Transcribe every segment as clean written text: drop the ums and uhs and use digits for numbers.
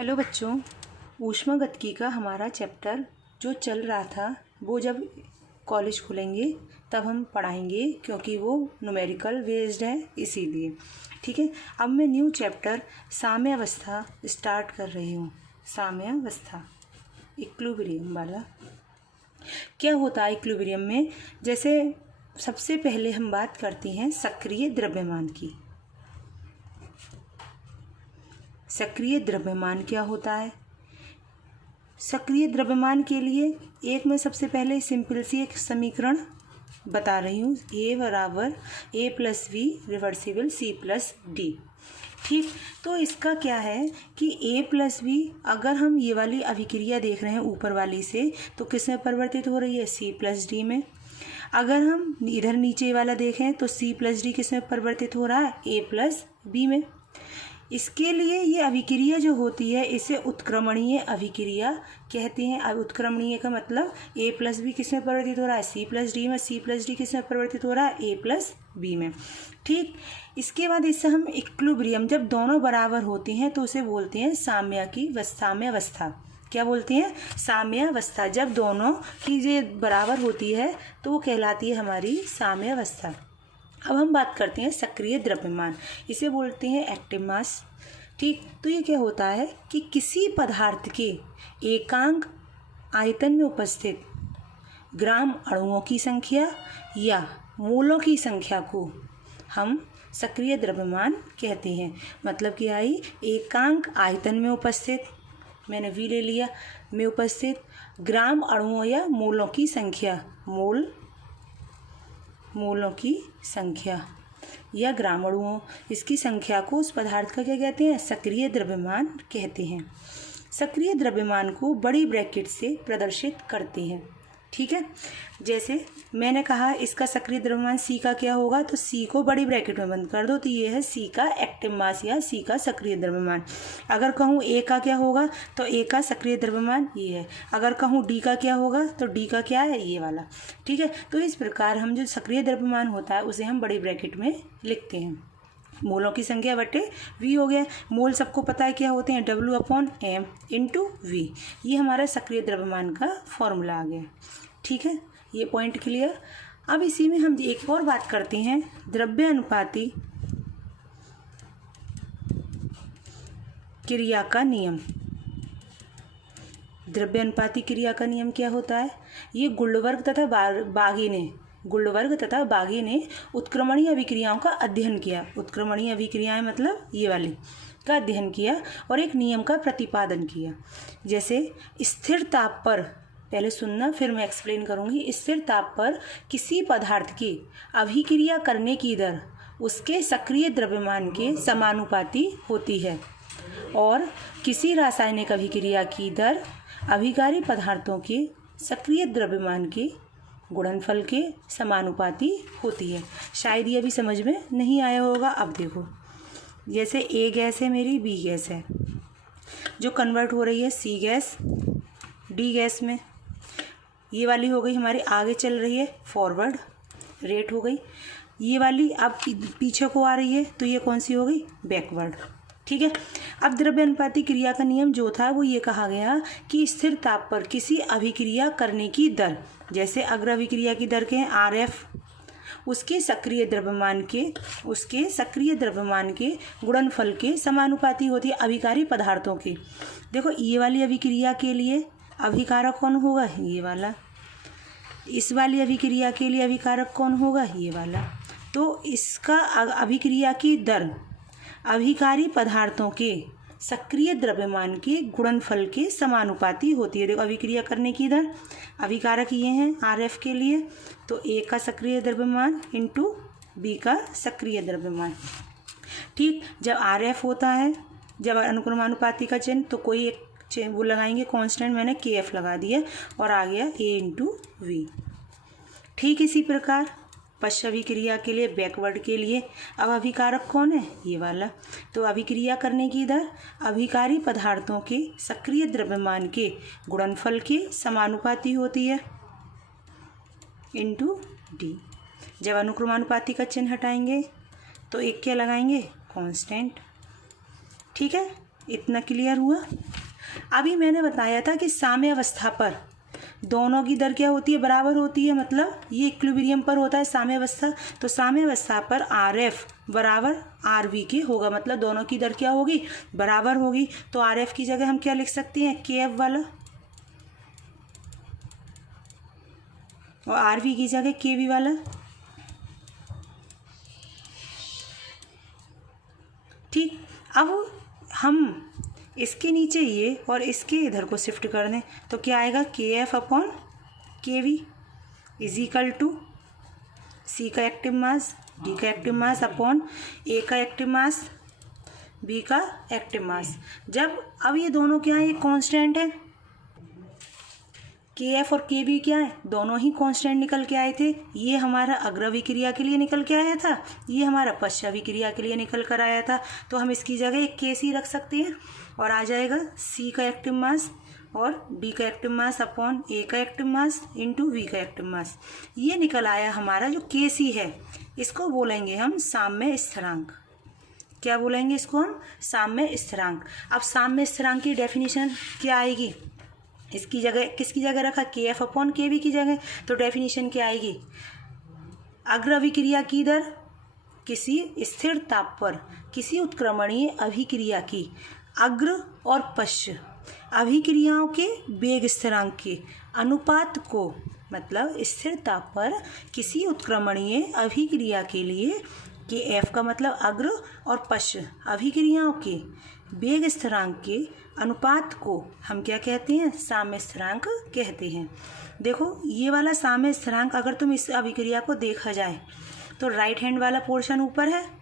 Hello बच्चों, ऊष्मागतिकी का हमारा चैप्टर जो चल रहा था वो जब कॉलेज खुलेंगे तब हम पढ़ाएंगे, क्योंकि वो न्यूमेरिकल बेस्ड है इसीलिए। ठीक है, अब मैं न्यू चैप्टर साम्यावस्था स्टार्ट कर रही हूँ। साम्यावस्था इक्विलिब्रियम वाला। क्या होता है इक्विलिब्रियम में? जैसे सबसे पहले हम बात करते हैं सक्रिय द्रव्यमान की। सक्रिय द्रव्यमान क्या होता है? सक्रिय द्रव्यमान के लिए एक मैं सबसे पहले सिंपल सी एक समीकरण बता रही हूँ। A बराबर A+V रिवर्सिबल C+D। ठीक, तो इसका क्या है कि A+V, अगर हम ये वाली अभिक्रिया देख रहे हैं ऊपर वाली से, तो किस में परिवर्तित हो रही है? C+D में। अगर हम इधर नीचे वाला देखें तो C+D किस में परिवर्तित हो रहा है? A+B में। इसके लिए ये अभिक्रिया जो होती है इसे उत्क्रमणीय अभिक्रिया कहते हैं। अब उत्क्रमणीय का मतलब A+B किस में परिवर्तित हो रहा है? C+D में। C+D किस में परिवर्तित हो रहा है? A+B में। ठीक, इसके बाद इससे हम इक्विलिब्रियम, जब दोनों बराबर होते हैं तो उसे बोलते हैं साम्यावस्था। क्या बोलते हैं? साम्यावस्था। जब दोनों की ये बराबर होती है तो वो कहलाती है हमारी साम्यावस्था। अब हम बात करते हैं सक्रिय द्रव्यमान, इसे बोलते हैं एक्टिव मास। ठीक, तो ये क्या होता है कि किसी पदार्थ के एकांक आयतन में उपस्थित ग्राम अणुओं की संख्या या मोलों की संख्या को हम सक्रिय द्रव्यमान कहते हैं। मतलब कि आई एकांक आयतन में उपस्थित, मैंने V ले लिया, में उपस्थित ग्राम अणुओं या मोलों की संख्या, मोलों की संख्या या ग्राम अणुओं, इसकी संख्या को उस पदार्थ का क्या कहते हैं? सक्रिय द्रव्यमान कहते हैं। सक्रिय द्रव्यमान को बड़ी ब्रैकेट से प्रदर्शित करते हैं। ठीक है, जैसे मैंने कहा इसका सक्रिय द्रव्यमान C का क्या होगा, तो C को बड़ी ब्रैकेट में बंद कर दो, तो ये है C का एक्टिव मास या C का सक्रिय द्रव्यमान। अगर कहूँ A का क्या होगा, तो A का सक्रिय द्रव्यमान ये है। अगर कहूँ D का क्या होगा, तो D का क्या है? ये वाला। ठीक है, तो इस प्रकार हम जो सक्रिय द्रव्यमान होता है उसे हम बड़ी ब्रैकेट में लिखते हैं। मोलों की संख्या बटे V हो गया। मोल सबको पता है क्या होते हैं? W/M × V। ये हमारा सक्रिय द्रव्यमान का फॉर्मूला आ गया। ठीक है, ये पॉइंट क्लियर। अब इसी में हम एक और बात करते हैं, द्रव्य अनुपाती क्रिया का नियम। द्रव्य अनुपाती क्रिया का नियम क्या होता है? ये गुल्डबर्ग तथा बागी ने उत्क्रमणीय अभिक्रियाओं का अध्ययन किया। उत्क्रमणीय अभिक्रियाएं मतलब ये वाली का अध्ययन किया और एक नियम का प्रतिपादन किया। जैसे स्थिर ताप पर, पहले सुनना फिर मैं एक्सप्लेन करूंगी। स्थिर ताप पर किसी पदार्थ की अभिक्रिया करने की दर उसके सक्रिय द्रव्यमान के समानुपाती होती है और किसी रासायनिक अभिक्रिया की दर अभिकारी पदार्थों के सक्रिय द्रव्यमान के गुणनफल के समानुपाती होती है। शायद ये अभी समझ में नहीं आया होगा। अब देखो, जैसे A गैस है मेरी, B गैस है जो कन्वर्ट हो रही है C गैस D गैस में। ये वाली हो गई हमारी आगे चल रही है, फॉरवर्ड रेट हो गई। ये वाली अब पीछे को आ रही है, तो ये कौन सी हो गई? बैकवर्ड। ठीक है, अब द्रव्य अनुपाती क्रिया का नियम जो था वो ये कहा गया कि स्थिर ताप पर किसी अभिक्रिया करने की दर, जैसे अग्र अभिक्रिया की दर के हैं RF, उसके सक्रिय द्रव्यमान के गुणनफल के समानुपाती होती है अभिकारी पदार्थों के। देखो, ये वाली अभिक्रिया के लिए अभिकारक कौन होगा? ये वाला। इस वाली अभिक्रिया के लिए अभिकारक कौन होगा? ये वाला। तो इसका अभिक्रिया की दर अभिकारी पदार्थों के सक्रिय द्रव्यमान के गुणनफल के समानुपाती होती है। देखो, अभिक्रिया करने की दर, अभिकारक ये हैं RF के लिए, तो A का सक्रिय द्रव्यमान × B का सक्रिय द्रव्यमान। ठीक, जब RF होता है, जब अनुक्रमानुपाती का चिन्ह, तो कोई एक वो लगाएंगे कांस्टेंट, मैंने KF लगा दिया और आ गया A × V। ठीक, इसी प्रकार पश्च अभिक्रिया के लिए, बैकवर्ड के लिए अब अभिकारक कौन है? ये वाला। तो अभिक्रिया करने की दर अभिकारी पदार्थों के सक्रिय द्रव्यमान के गुणनफल के समानुपाती होती है × D। जब अनुक्रमानुपाती का चिन्ह हटाएंगे तो एक क्या लगाएंगे? कांस्टेंट। ठीक है, इतना क्लियर हुआ। अभी मैंने बताया था कि साम्य अवस्था पर दोनों की दर क्या होती है, बराबर होती है, मतलब ये इक्विलिब्रियम पर होता है साम्य अवस्था। तो साम्य अवस्था पर RF बराबर RV के होगा, मतलब दोनों की दर क्या होगी, बराबर होगी। तो RF की जगह हम क्या लिख सकते हैं, KF वाला, और RV की जगह KV वाला। ठीक, अब हम इसके नीचे ये और इसके इधर को शिफ्ट कर दें तो क्या आएगा, KF upon KV is equal to C का एक्टिव मास, D का एक्टिव मास अपॉन A का एक्टिव मास, B का एक्टिव मास। जब अब ये दोनों क्या है, ये कांस्टेंट है, KF और KB क्या है, दोनों ही कांस्टेंट निकल के आए थे। ये हमारा अग्राभिक्रिया के लिए निकल के आया था, ये हमारा पश्चाभिक्रिया के लिए निकल कर आया था। तो हम इसकी जगह एक KC रख सकते हैं और आ जाएगा C का एक्टिव मास और D का एक्टिव मास अपॉन A का एक्टिव मास इंटू V का एक्टिव मास। ये निकल आया हमारा जो KC है, इसको बोलेंगे हम साम्य स्थिरांक। क्या बोलेंगे इसको हम, साम्य स्थिरांक। अब साम्य स्थिरांक की डेफिनेशन क्या आएगी, इसकी जगह किसकी जगह रखा, KF अपॉन KB की जगह। तो डेफिनेशन क्या आएगी, अग्राभिक्रिया की दर किसी स्थिर ताप पर किसी उत्क्रमणीय अभिक्रिया की अग्र और पश्च अभिक्रियाओं के वेग स्थिरांक के अनुपात को, मतलब स्थिर ताप पर किसी उत्क्रमणीय अभिक्रिया के लिए कि F का मतलब अग्र और पश्च अभिक्रियाओं के वेग स्थिरांक के अनुपात को हम क्या कहते हैं, साम्य स्थिरांक कहते हैं। देखो ये वाला साम्य स्थिरांक, अगर तुम इस अभिक्रिया को देखा जाए तो राइट हैंड वाला पोर्शन ऊपर है,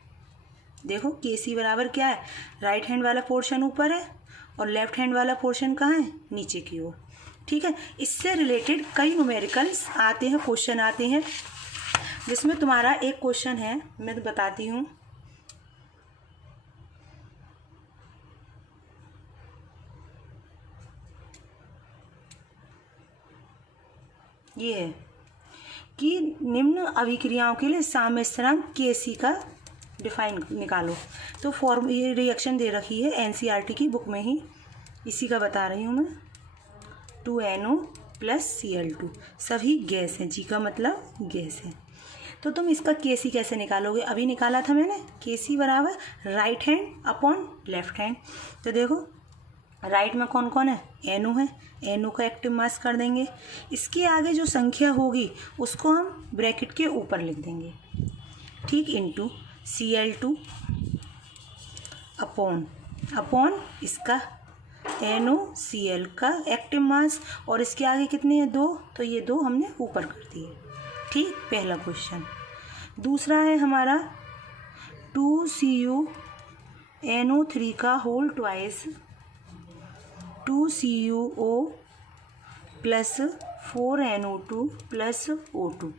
देखो KC बराबर क्या है, राइट हैंड वाला पोर्शन ऊपर है और लेफ्ट हैंड वाला पोर्शन कहाँ है, नीचे की ओर। ठीक है, इससे रिलेटेड कई न्यूमेरिकल्स आते हैं, क्वेश्चन आते हैं, जिसमें तुम्हारा एक क्वेश्चन है, मैं तो बताती हूँ। ये है कि निम्न अभिक्रियाओं के लिए साम्य स्थिरांक KC का डिफाइन निकालो। तो फॉर्म ये रिएक्शन दे रखी है NCERT की बुक में ही, इसी का बता रही हूँ मैं। 2NO + Cl2 सभी गैस हैं, G का मतलब गैस है। तो तुम इसका KC कैसे निकालोगे, अभी निकाला था मैंने, KC बराबर right hand upon left hand. तो देखो राइट में कौन कौन है, NO है, NO का एक्टिव मास कर देंगे, इसके आगे जो संख्या होगी उसको हम ब्रैकेट के ऊपर लिख देंगे, ठीक, इंटू Cl2 अपॉन इसका NOCl का एक्टिव मास, और इसके आगे कितने हैं, 2, तो ये 2 हमने ऊपर कर दिए। ठीक, पहला क्वेश्चन। दूसरा है हमारा 2CuNO3 का whole twice 2CuO + 4NO2 + O2।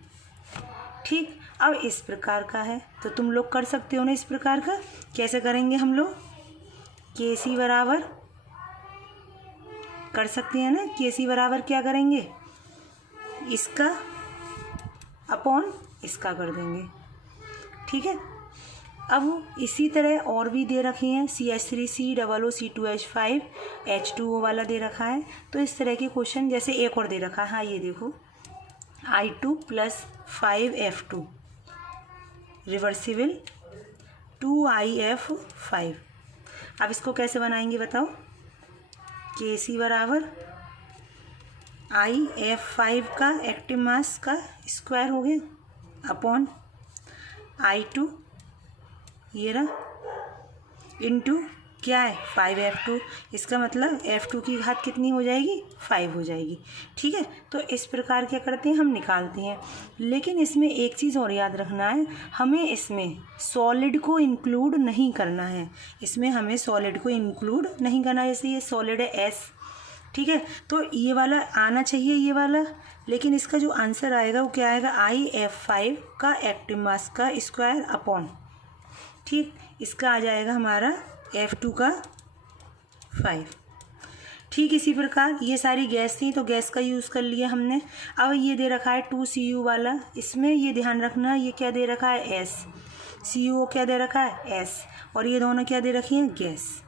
ठीक, अब इस प्रकार का है, तो तुम लोग कर सकते हो ना इस प्रकार का। कैसे करेंगे हम लोग, KC बराबर कर सकते हैं ना, KC बराबर क्या करेंगे, इसका अपॉन इसका कर देंगे। ठीक है, अब इसी तरह और भी दे रखे हैं, CH3COOC2H5 H2O वाला दे रखा है। तो इस तरह के क्वेश्चन, जैसे एक और दे रखा है, हाँ ये देखो I2 + 5F2 रिवर्सिबल 2IF5। अब इसको कैसे बनाएंगे बताओ, KC बराबर IF5 का एक्टिव मास का स्क्वायर हो गया अपॉन I2 ये रहा इंटू क्या है 5F2, इसका मतलब F2 की घात कितनी हो जाएगी, 5 हो जाएगी। ठीक है, तो इस प्रकार क्या करते हैं, हम निकालते हैं। लेकिन इसमें एक चीज़ और याद रखना है, हमें इसमें सॉलिड को इंक्लूड नहीं करना है, इसमें हमें सॉलिड को इंक्लूड नहीं करना है। जैसे ये सॉलिड है S, ठीक है, तो ये वाला आना चाहिए ये वाला, लेकिन इसका जो आंसर आएगा वो क्या आएगा, IF5 का एक्टिव मास का स्क्वायर अपॉन, ठीक, इसका आ जाएगा हमारा F2 का 5। ठीक, इसी प्रकार ये सारी गैस थी तो गैस का यूज़ कर लिया हमने। अब ये दे रखा है 2Cu वाला, इसमें ये ध्यान रखना ये क्या दे रखा है S, CuO क्या दे रखा है S, और ये दोनों क्या दे रखी हैं, गैस।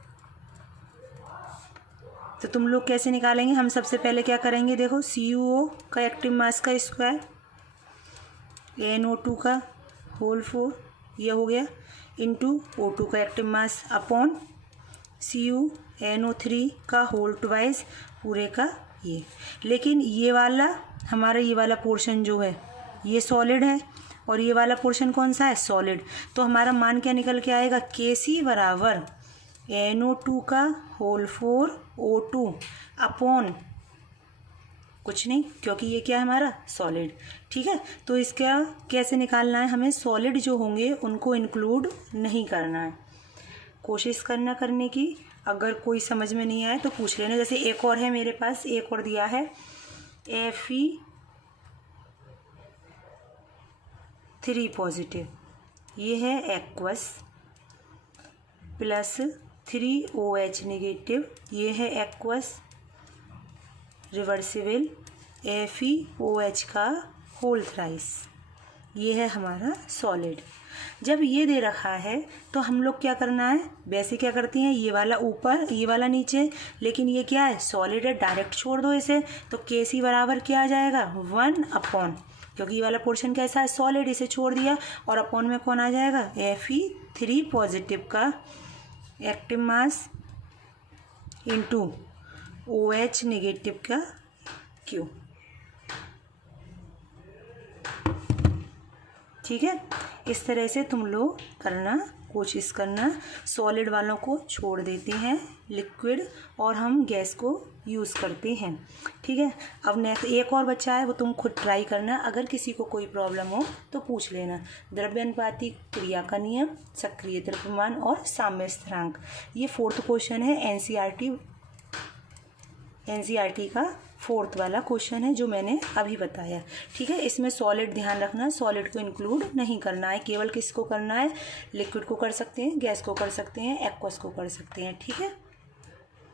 तो तुम लोग कैसे निकालेंगे? हम सबसे पहले क्या करेंगे, देखो CuO का एक्टिव मास का स्क्वायर, NO2 का होल 4 ये हो गया, इंटू O2 का एक्टिव मास अपॉन CuNO3 का होल ट्वाइस पूरे का ये। लेकिन ये वाला हमारा ये वाला पोर्शन जो है ये सॉलिड है और ये वाला पोर्शन कौन सा है? सॉलिड। तो हमारा मान क्या निकल के आएगा? Kc बराबर NO2 का होल 4 O2 अपॉन कुछ नहीं, क्योंकि ये क्या है हमारा? सॉलिड। ठीक है, तो इसका कैसे निकालना है? हमें सॉलिड जो होंगे उनको इंक्लूड नहीं करना है, कोशिश करना करने की। अगर कोई समझ में नहीं आए तो पूछ लेना। जैसे एक और है मेरे पास, एक और दिया है Fe3 पॉजिटिव, ये है एक्वस प्लस 3OH नेगेटिव, ये है एक्वस रिवर्सिबल FeOH का होल थ्राइस, ये है हमारा सॉलिड। जब ये दे रखा है तो हम लोग क्या करना है? वैसे क्या करते हैं, ये वाला ऊपर ये वाला नीचे, लेकिन ये क्या है? सॉलिड है, डायरेक्ट छोड़ दो इसे। तो Kc बराबर क्या आ जाएगा? 1 अपॉन, क्योंकि ये वाला पोर्शन कैसा है? सॉलिड, इसे छोड़ दिया, और अपॉन में कौन आ जाएगा? Fe3 पॉजिटिव का active mass into OH negative का Q। ठीक है, इस तरह से तुम लोग करना, कोशिश करना। सॉलिड वालों को छोड़ देते हैं लिक्विड और हम गैस को यूज़ करते हैं। ठीक है, अब नेक्स्ट एक और बच्चा है, वो तुम खुद ट्राई करना। अगर किसी को कोई प्रॉब्लम हो तो पूछ लेना। द्रव्यानुपाती क्रिया का नियम, सक्रिय द्रव्यमान और साम्य स्थिरांक, ये 4th क्वेश्चन है। एनसीईआरटी का 4th वाला क्वेश्चन है जो मैंने अभी बताया। ठीक है, इसमें सॉलिड ध्यान रखना, सॉलिड को इंक्लूड नहीं करना है। केवल किसको करना है? लिक्विड को कर सकते हैं, गैस को कर सकते हैं, एक्वस को कर सकते हैं। ठीक है।